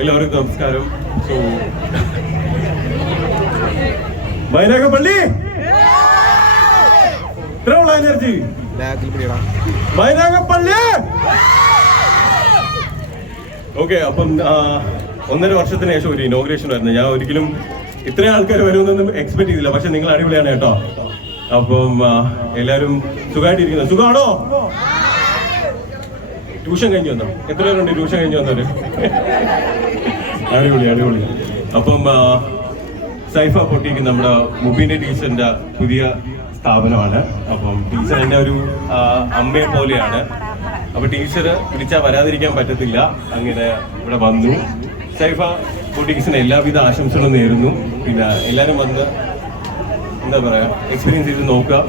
എല്ലാവർക്കും നമസ്കാരം. സോ വൈനാഗപ്പള്ളി ഇത്രയുള്ള എനർജി വൈനാഗപ്പള്ളി. ഓക്കെ, അപ്പം 1.5 വർഷത്തിന് ശേഷം ഒരു ഇനോഗ്രേഷൻ വരുന്നത്. ഞാൻ ഒരിക്കലും ഇത്രയും ആൾക്കാർ വരുമെന്നൊന്നും എക്സ്പെക്ട് ചെയ്തില്ല. പക്ഷെ നിങ്ങൾ അടിപൊളിയാണ് കേട്ടോ. അപ്പം എല്ലാവരും സുഖമായിട്ടിരിക്കുന്നത്. സുഖമാണോ? ട്യൂഷൻ കഴിഞ്ഞ് വന്നോ? എത്ര പേരുണ്ട് ട്യൂഷൻ കഴിഞ്ഞ് വന്നവര്? അടിപൊളി അടിപൊളി. അപ്പം സൈഫ പൊട്ടിക്ക് നമ്മുടെ മുബീന്റെ ടീച്ചറിന്റെ പുതിയ സ്ഥാപനമാണ്. അപ്പം ടീച്ചർ എന്നെ ഒരു അമ്മയെ പോലെയാണ്. അപ്പൊ ടീച്ചർ വിളിച്ചാൽ വരാതിരിക്കാൻ പറ്റത്തില്ല. അങ്ങനെ ഇവിടെ വന്നു. സൈഫ പൊട്ടിക്സിന് എല്ലാവിധ ആശംസകളും നേരുന്നു. പിന്നെ എല്ലാവരും വന്ന് എന്താ പറയാ എക്സ്പീരിയൻസ് ചെയ്ത് നോക്കുക.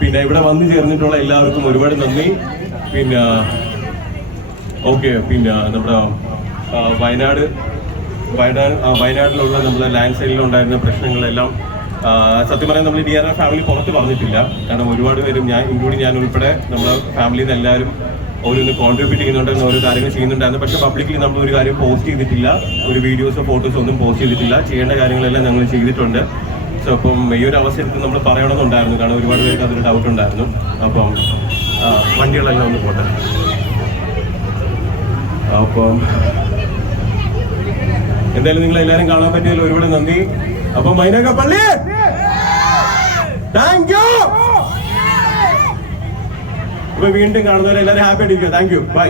പിന്നെ ഇവിടെ വന്നു ചേർന്നിട്ടുള്ള എല്ലാവർക്കും ഒരുപാട് നന്ദി. പിന്നെ ഓക്കെ, പിന്നെ നമ്മുടെ വയനാട്ടിലുള്ള നമ്മുടെ ലാൻഡ് സൈഡിലുണ്ടായിരുന്ന പ്രശ്നങ്ങളെല്ലാം സത്യം പറയാൻ നമ്മൾ DRR ഫാമിലി പുറത്ത് പറഞ്ഞിട്ടില്ല. കാരണം ഒരുപാട് പേരും ഞാൻ ഉൾപ്പെടെ നമ്മുടെ ഫാമിലിയിൽ നിന്ന് എല്ലാവരും ഓരോന്ന് കോൺട്രിബ്യൂട്ട് ചെയ്യുന്നുണ്ടായിരുന്നു, ഓരോ കാര്യങ്ങൾ ചെയ്യുന്നുണ്ടായിരുന്നു. പക്ഷെ പബ്ലിക്കലി നമ്മൾ ഒരു കാര്യം പോസ്റ്റ് ചെയ്തിട്ടില്ല, ഒരു വീഡിയോസോ ഫോട്ടോസോ ഒന്നും പോസ്റ്റ് ചെയ്തിട്ടില്ല. ചെയ്യേണ്ട കാര്യങ്ങളെല്ലാം ഞങ്ങൾ ചെയ്തിട്ടുണ്ട്. സോ അപ്പം ഈ ഒരു അവസരത്തിൽ നമ്മൾ പറയണമെന്നുണ്ടായിരുന്നു. കാരണം ഒരുപാട് പേർക്ക് അതൊരു ഡൗട്ട് ഉണ്ടായിരുന്നു. അപ്പം വണ്ടികളെല്ലാം ഒന്ന് പോട്ടെ. അപ്പം എന്തായാലും നിങ്ങൾ എല്ലാവരും കാണാൻ പറ്റിയതിൽ ഒരുപാട് നന്ദി. അപ്പം വൈനാഗപ്പള്ളി താങ്ക് യു. ഇപ്പൊ വീണ്ടും കാണുന്നവരെ എല്ലാവരും ഹാപ്പി ആയിട്ടിരിക്കുക. Thank you. ബൈ.